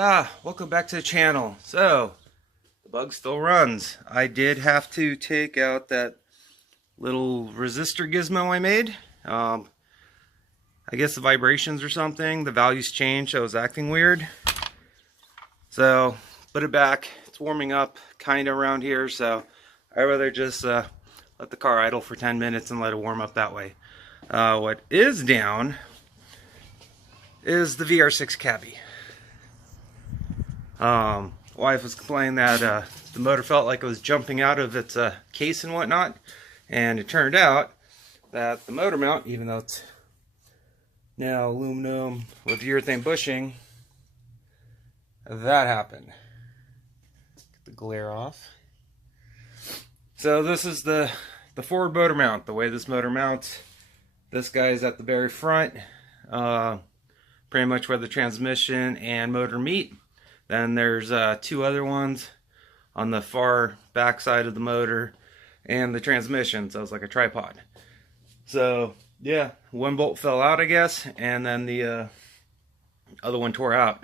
Welcome back to the channel. So, the bug still runs. I did have to take out that little resistor gizmo I made. I guess the vibrations or something, the values changed, so it was acting weird. So, put it back. It's warming up kind of around here, so I'd rather just let the car idle for 10 minutes and let it warm up that way. What is down is the VR6 Cabby. Wife was complaining that the motor felt like it was jumping out of its case and whatnot, and it turned out that the motor mount, even though it's now aluminum with urethane bushing, that happened. Get the glare off. So this is the forward motor mount. The way this motor mounts, this guy is at the very front, pretty much where the transmission and motor meet. Then there's two other ones on the far back side of the motor and the transmission, so it's like a tripod. So yeah, one bolt fell out, I guess, and then the other one tore out.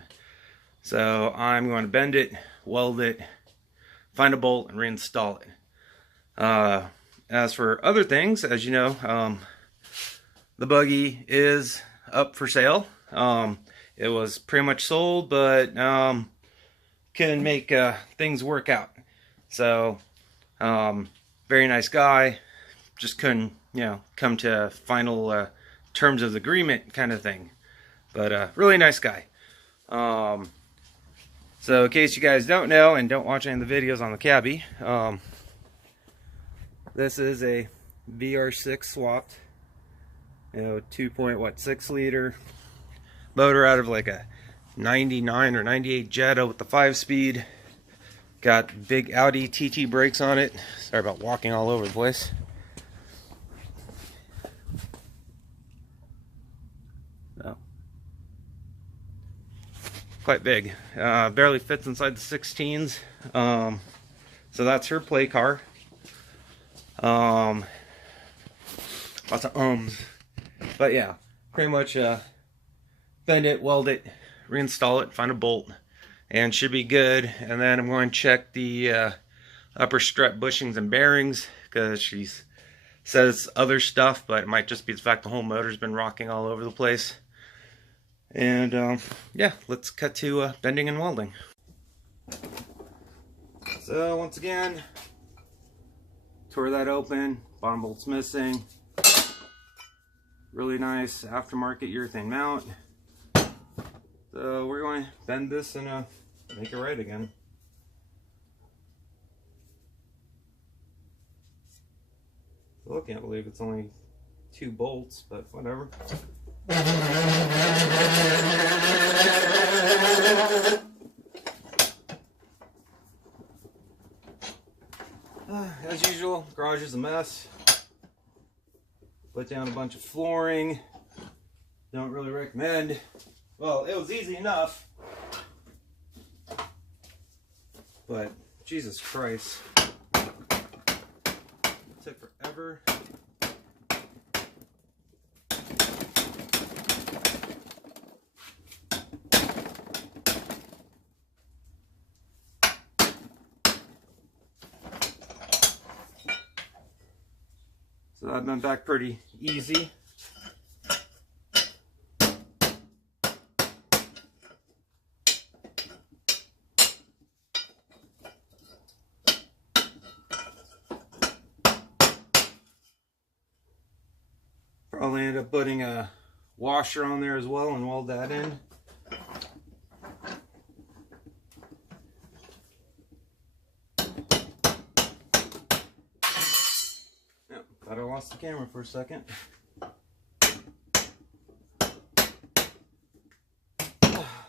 So I'm going to bend it, weld it, find a bolt, and reinstall it. As for other things, as you know, the buggy is up for sale. It was pretty much sold, but can make things work out. So very nice guy, just couldn't, you know, come to final terms of agreement kind of thing, but really nice guy. So in case you guys don't know and don't watch any of the videos on the Cabby, this is a VR6 swapped, you know, 2.6 liter motor out of like a 99 or 98 Jetta with the 5-speed. Got big Audi TT brakes on it. Sorry about walking all over the place. So, quite big. Barely fits inside the 16s. So that's her play car. Lots of ums. But yeah, pretty much bend it, weld it, reinstall it, find a bolt, and should be good. And then I'm going to check the upper strut bushings and bearings, because she says other stuff, but it might just be the fact the whole motor's been rocking all over the place. And yeah, let's cut to bending and welding. So once again, tore that open, bottom bolt's missing. Really nice aftermarket urethane mount. So we're going to bend this and make it right again. Still can't believe it's only 2 bolts, but whatever. As usual, garage is a mess. Put down a bunch of flooring. Don't really recommend. Well, it was easy enough, but Jesus Christ, it took forever. So that went back pretty easy. Probably end up putting a washer on there as well and weld that in. Yep, thought I lost the camera for a second.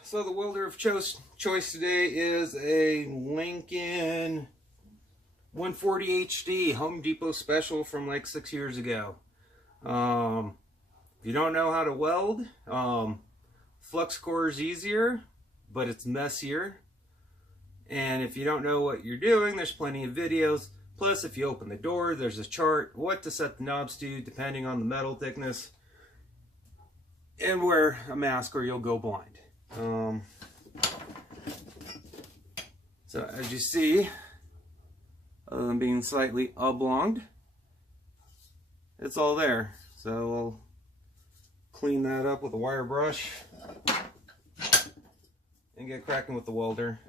So the welder of choice today is a Lincoln 140 HD Home Depot special from like 6 years ago. If you don't know how to weld, flux core is easier, but it's messier. And if you don't know what you're doing, there's plenty of videos. Plus, if you open the door, there's a chart what to set the knobs to depending on the metal thickness. And wear a mask or you'll go blind. So as you see, other than being slightly oblonged, it's all there. So we'll clean that up with a wire brush and get cracking with the welder.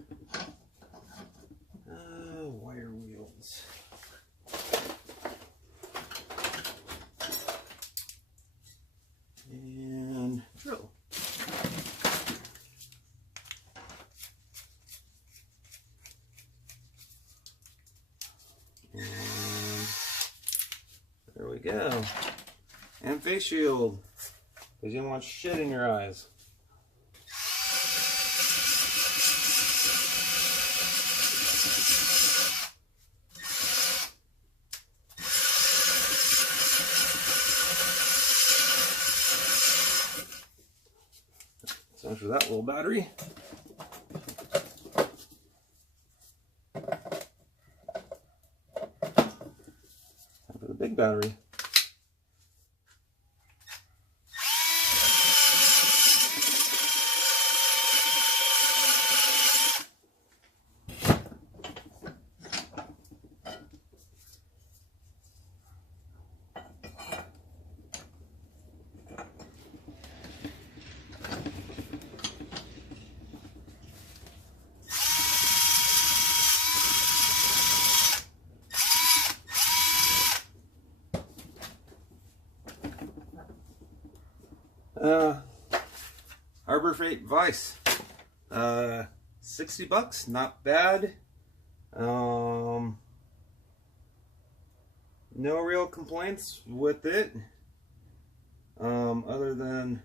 Wire wheels. And drill. And there we go. And face shield, because you don't want shit in your eyes. So for that little battery. And for the big battery. Harbor Freight Vice, 60 bucks, not bad. No real complaints with it, other than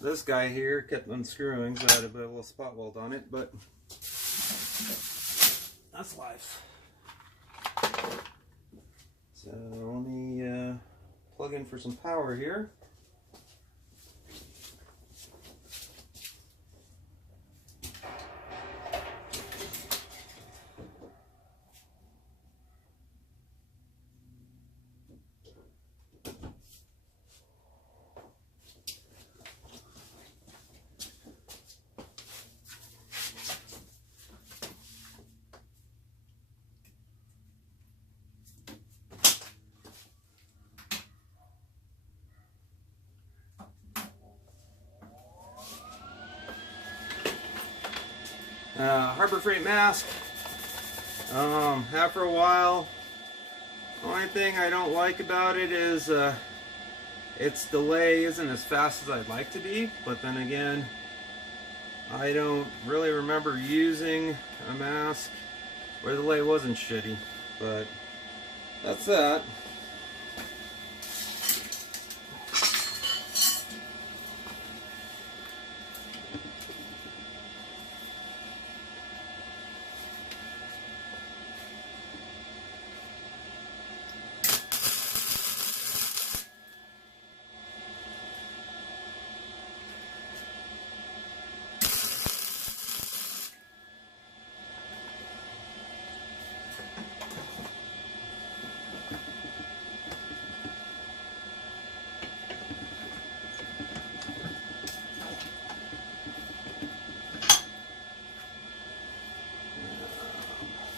this guy here kept unscrewing, so I had to put a little spot weld on it, but that's life. So let me plug in for some power here. Harbor Freight mask. Had for a while. Only thing I don't like about it is its delay isn't as fast as I'd like to be, but then again, I don't really remember using a mask where the delay wasn't shitty, but that's that.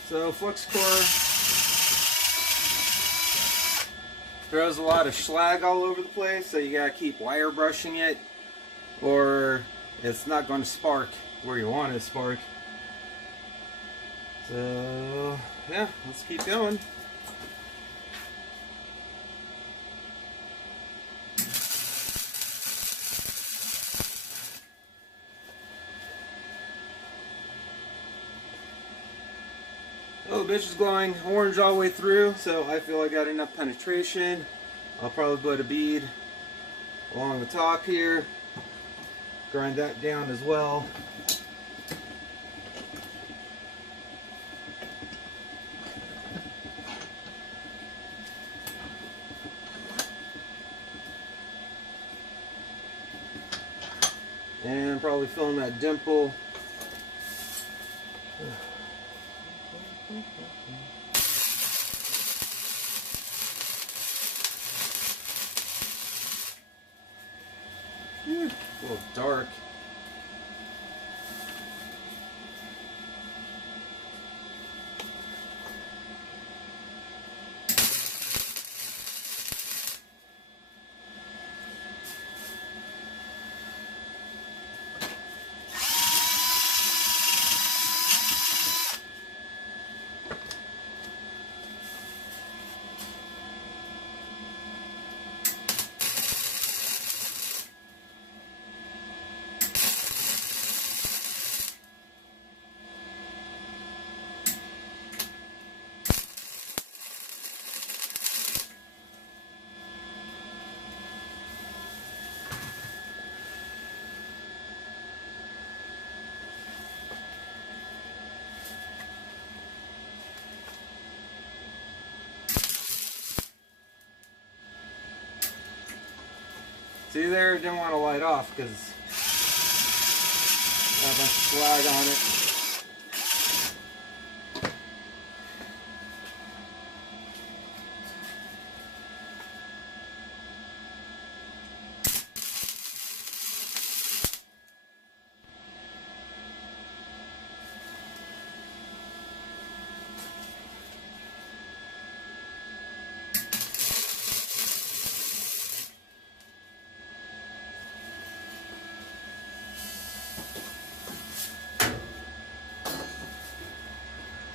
So flux core throws a lot of slag all over the place, so you gotta keep wire brushing it, or it's not going to spark where you want it to spark. So yeah, let's keep going. Oh, the bitch is glowing orange all the way through, so I feel I got enough penetration. I'll probably put a bead along the top here, grind that down as well. And probably fill in that dimple. A little dark. See there, it didn't want to light off because got a bunch of slag on it.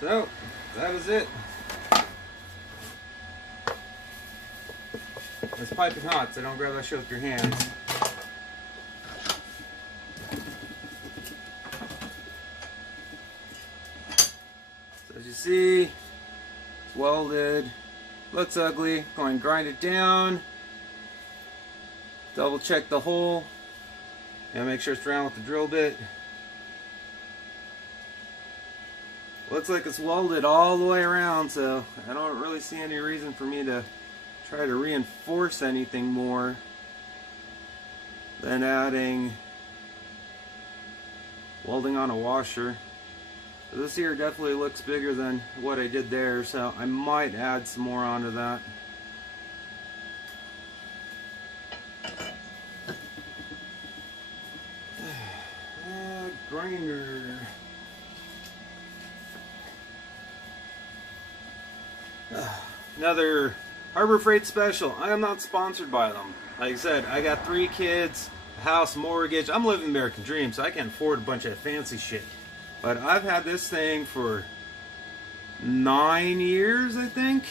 So, that was it. It's piping hot, so don't grab that shit with your hands. So as you see, it's welded. Looks ugly. Going to grind it down. Double check the hole. And make sure it's round with the drill bit. Looks like it's welded all the way around, so I don't really see any reason for me to try to reinforce anything more than adding welding on a washer. This here definitely looks bigger than what I did there, so I might add some more onto that. Grinder. Another Harbor Freight special. I am not sponsored by them. Like I said, I got 3 kids, a house, mortgage. I'm living the American dream, so I can't afford a bunch of fancy shit. But I've had this thing for 9 years, I think,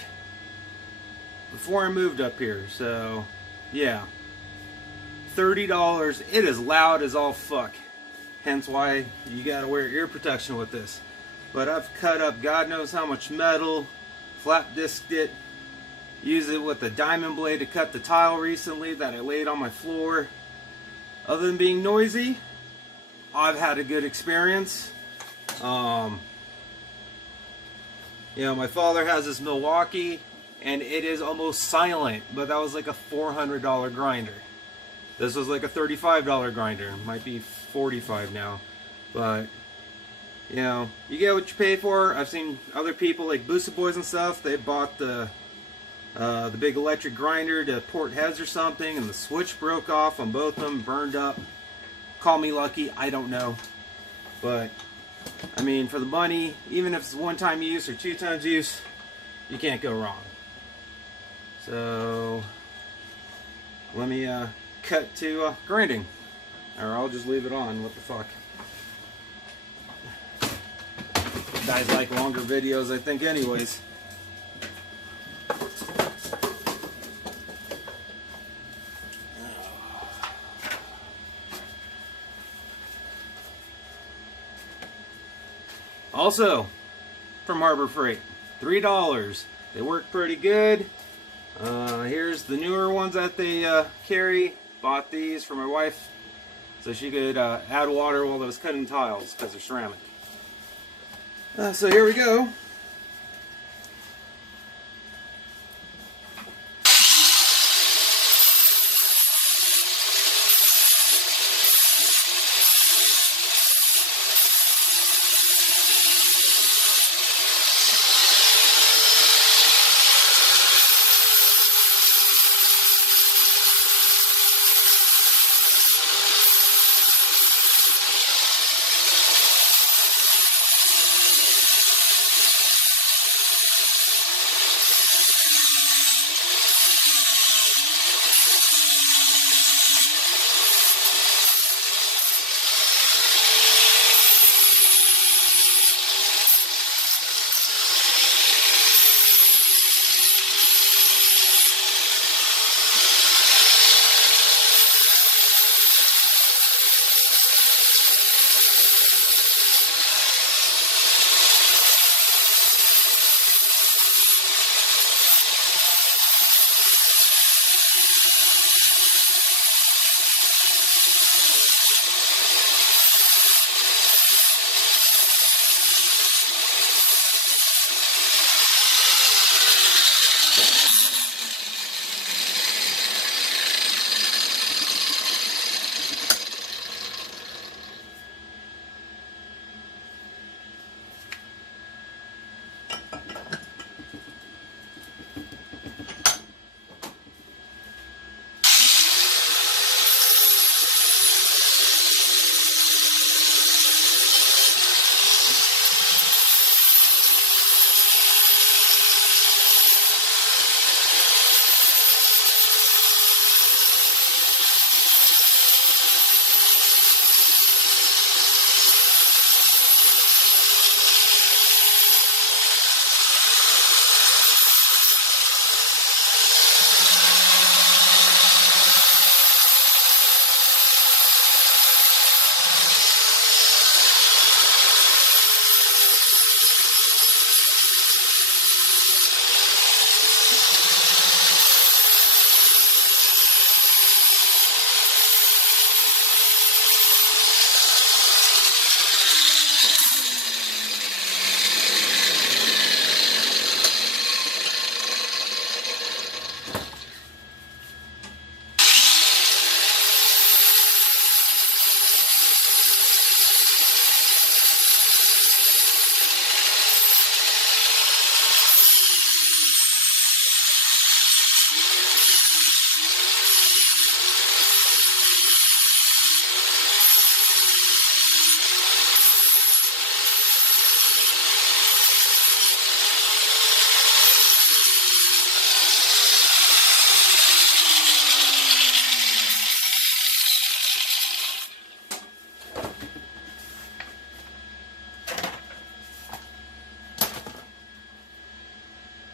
before I moved up here. So, yeah. $30. It is loud as all fuck. Hence why you gotta wear ear protection with this. But I've cut up God knows how much metal, flat disked it, used it with a diamond blade to cut the tile recently that I laid on my floor. Other than being noisy, I've had a good experience. You know, my father has this Milwaukee and it is almost silent, but that was like a $400 grinder. This was like a $35 grinder. Might be $45 now, but you know, you get what you pay for. I've seen other people like Boosted Boys and stuff. They bought the big electric grinder to port heads or something, and the switch broke off on both of them, burned up. Call me lucky, I don't know. But I mean, for the money, even if it's one-time use or 2 times use, you can't go wrong. So let me cut to grinding, or I'll just leave it on. What the fuck? Guys like longer videos, I think, anyways. Also, from Harbor Freight, $3. They work pretty good. Here's the newer ones that they carry. Bought these for my wife so she could add water while I was cutting tiles because they're ceramic. So here we go.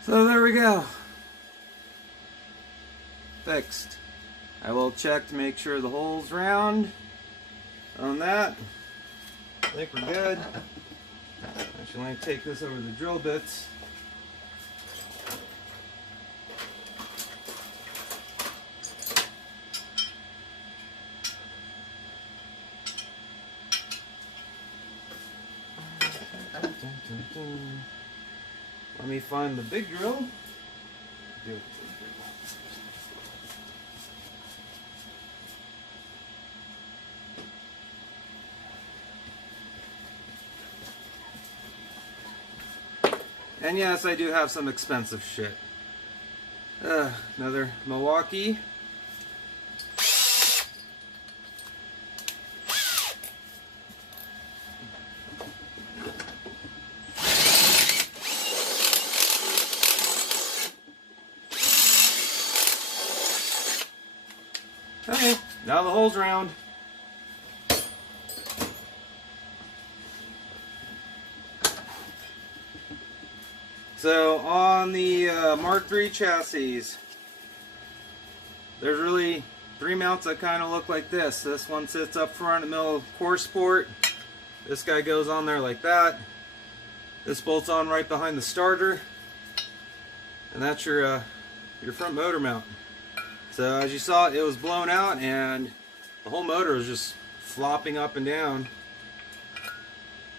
So there we go. Fixed. I will check to make sure the hole's round on that. I think we're good. Actually, let me take this over the drill bits. Let me find the big drill. And yes, I do have some expensive shit. Another Milwaukee. Okay, now the hole's round. So on the Mark III chassis, there's really three mounts that kind of look like this. This one sits up front in the middle of core support. This guy goes on there like that. This bolts on right behind the starter. And that's your front motor mount. So as you saw, it was blown out and the whole motor was just flopping up and down.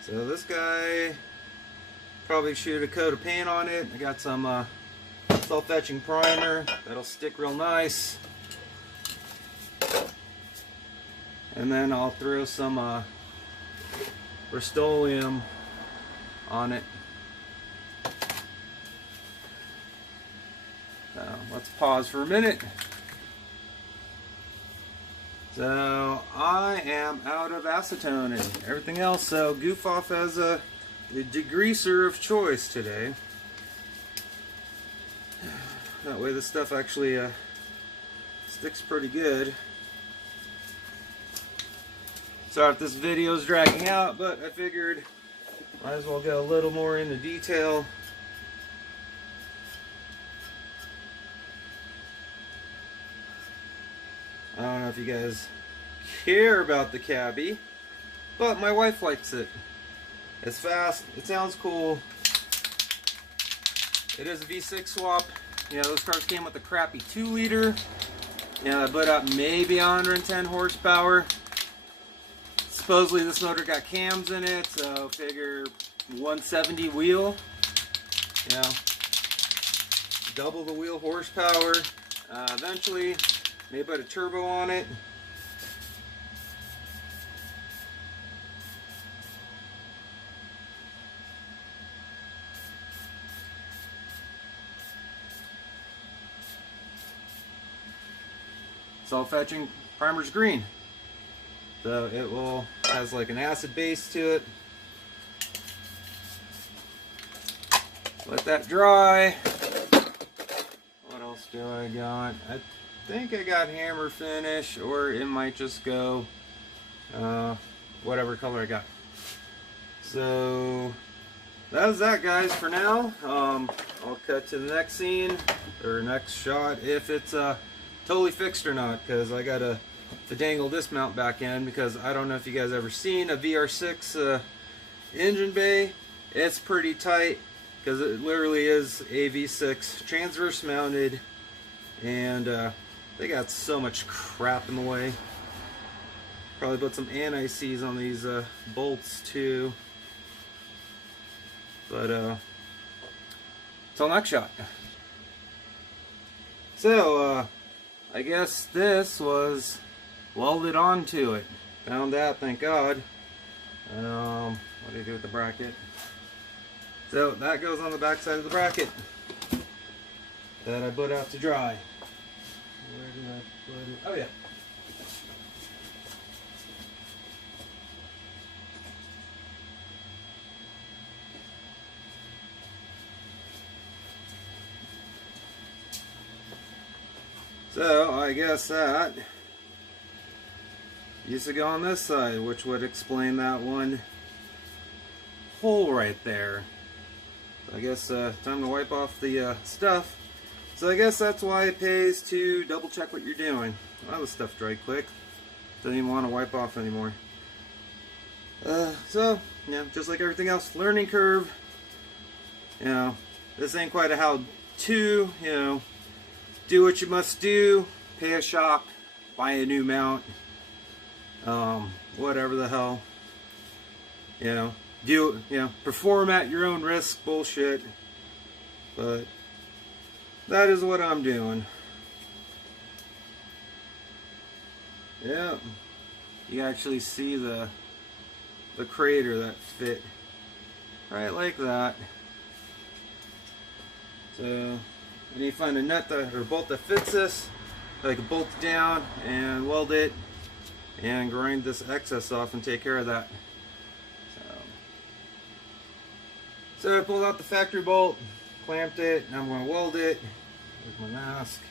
So this guy, probably shoot a coat of paint on it. I got some self-etching primer that'll stick real nice. And then I'll throw some Rust-Oleum on it. So let's pause for a minute. So I am out of acetone and everything else, so Goof Off has the degreaser of choice today. That way the stuff actually sticks pretty good. Sorry if this video is dragging out, but I figured might as well go a little more into detail. I don't know if you guys care about the Cabby, but my wife likes it. It's fast, it sounds cool. It is a V6 swap. Yeah, those cars came with a crappy 2-liter. Yeah, I put out maybe 110 horsepower. Supposedly this motor got cams in it, so figure 170 wheel. You know, double the wheel horsepower. Eventually, maybe put a turbo on it. Self-etching primer's green, so it will has like an acid base to it. Let that dry. What else do I got? I think I got hammer finish, or it might just go whatever color I got. So that was that, guys, for now. I'll cut to the next scene or next shot if it's totally fixed or not, because I gotta dangle this mount back in, because I don't know if you guys ever seen a VR6 engine bay. It's pretty tight because it literally is a V6 transverse mounted, and they got so much crap in the way. Probably put some anti-seize on these bolts too. But till next shot. So I guess this was welded onto it. Found that, thank God. What do you do with the bracket? So that goes on the back side of the bracket. that I put out to dry. Where did I put it? Oh yeah. So I guess that used to go on this side, which would explain that one hole right there. I guess time to wipe off the stuff. So I guess that's why it pays to double check what you're doing. Well, the stuff dried quick. Don't even want to wipe off anymore. So, yeah, just like everything else, learning curve. You know, this ain't quite a how-to, you know. Do what you must do. Pay a shop. Buy a new mount. Whatever the hell. You know, perform at your own risk bullshit. But that is what I'm doing. Yeah. You actually see the crater that fit right like that. So I need to find a nut or bolt that fits this. I can bolt it down and weld it and grind this excess off and take care of that. So I pulled out the factory bolt, clamped it, and I'm going to weld it. There's my mask.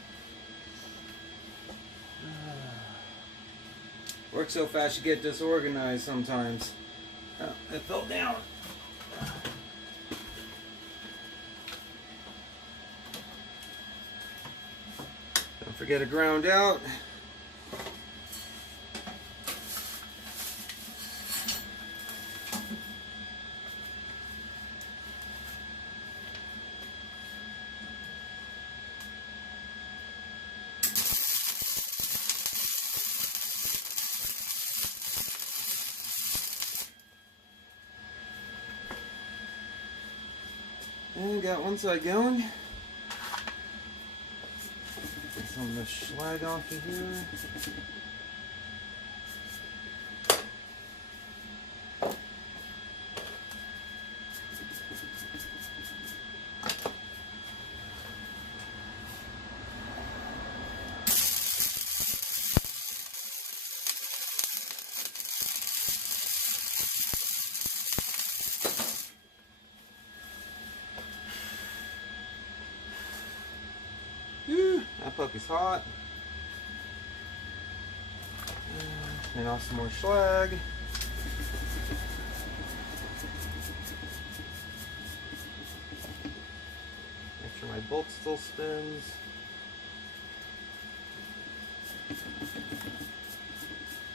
Works so fast you get disorganized sometimes. Oh, it fell down. Don't forget to ground out. And got one side going. Get some of the slag off of here. That puppy's hot. And off some more slag. Make sure my bolt still spins.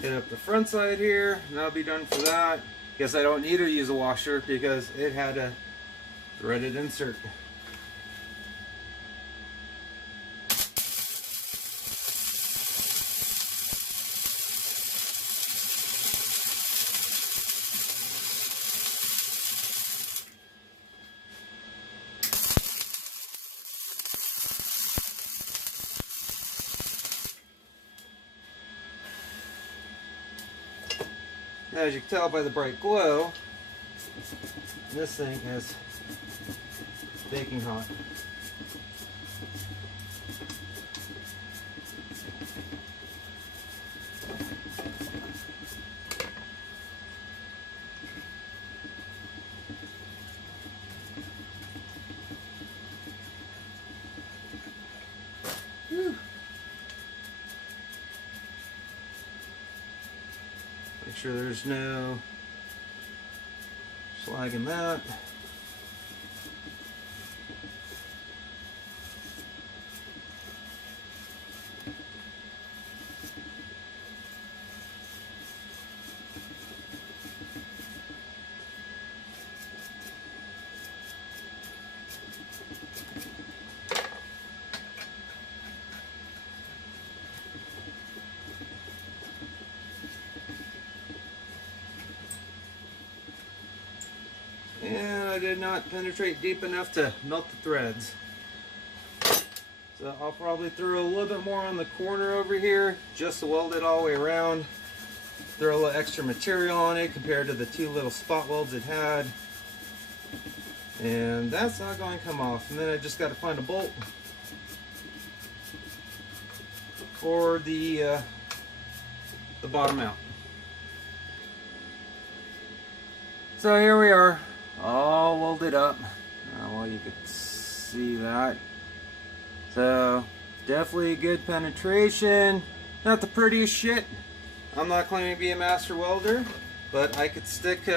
Hit up the front side here, and that'll be done for that. Guess I don't need to use a washer because it had a threaded insert. As you can tell by the bright glow, this thing is baking hot. Whew. Make sure there's no slag in that. And I did not penetrate deep enough to melt the threads. So I'll probably throw a little bit more on the corner over here just to weld it all the way around. Throw a little extra material on it compared to the two little spot welds it had. And that's not going to come off. And then I just got to find a bolt for the bottom mount. So here we are, all welded up. Well, you could see that. So definitely good penetration. Not the prettiest shit. I'm not claiming to be a master welder, but I could stick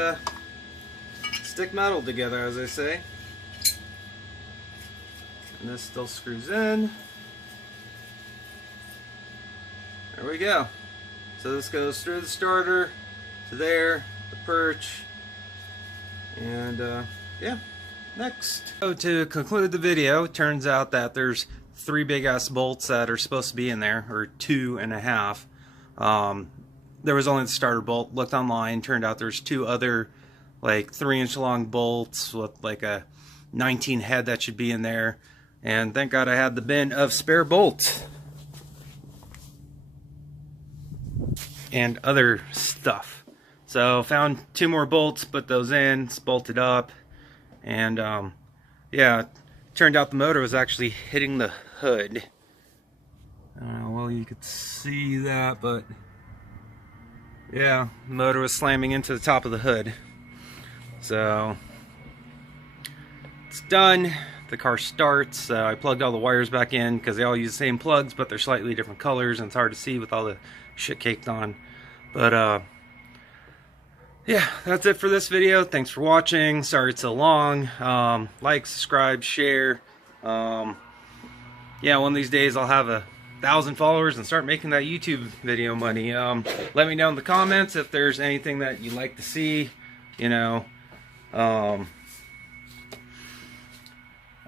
metal together, as I say. And this still screws in. There we go. So this goes through the starter to there, the perch, and yeah, next. So to conclude the video, it turns out that there's 3 big ass bolts that are supposed to be in there, or 2.5. There was only the starter bolt. Looked online, turned out there's 2 other like 3-inch long bolts with like a 19 head that should be in there. And thank God I had the bin of spare bolts and other stuff. So found 2 more bolts, put those in, it's bolted up, and yeah, turned out the motor was actually hitting the hood. Well, you could see that, but yeah, the motor was slamming into the top of the hood. So it's done. The car starts. I plugged all the wires back in because they all use the same plugs, but they're slightly different colors, and it's hard to see with all the shit caked on. But yeah, that's it for this video. Thanks for watching. Sorry it's so long. Like, subscribe, share. Yeah, one of these days I'll have 1,000 followers and start making that YouTube video money. Let me know in the comments if there's anything that you'd like to see. You know, I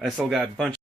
still got a bunch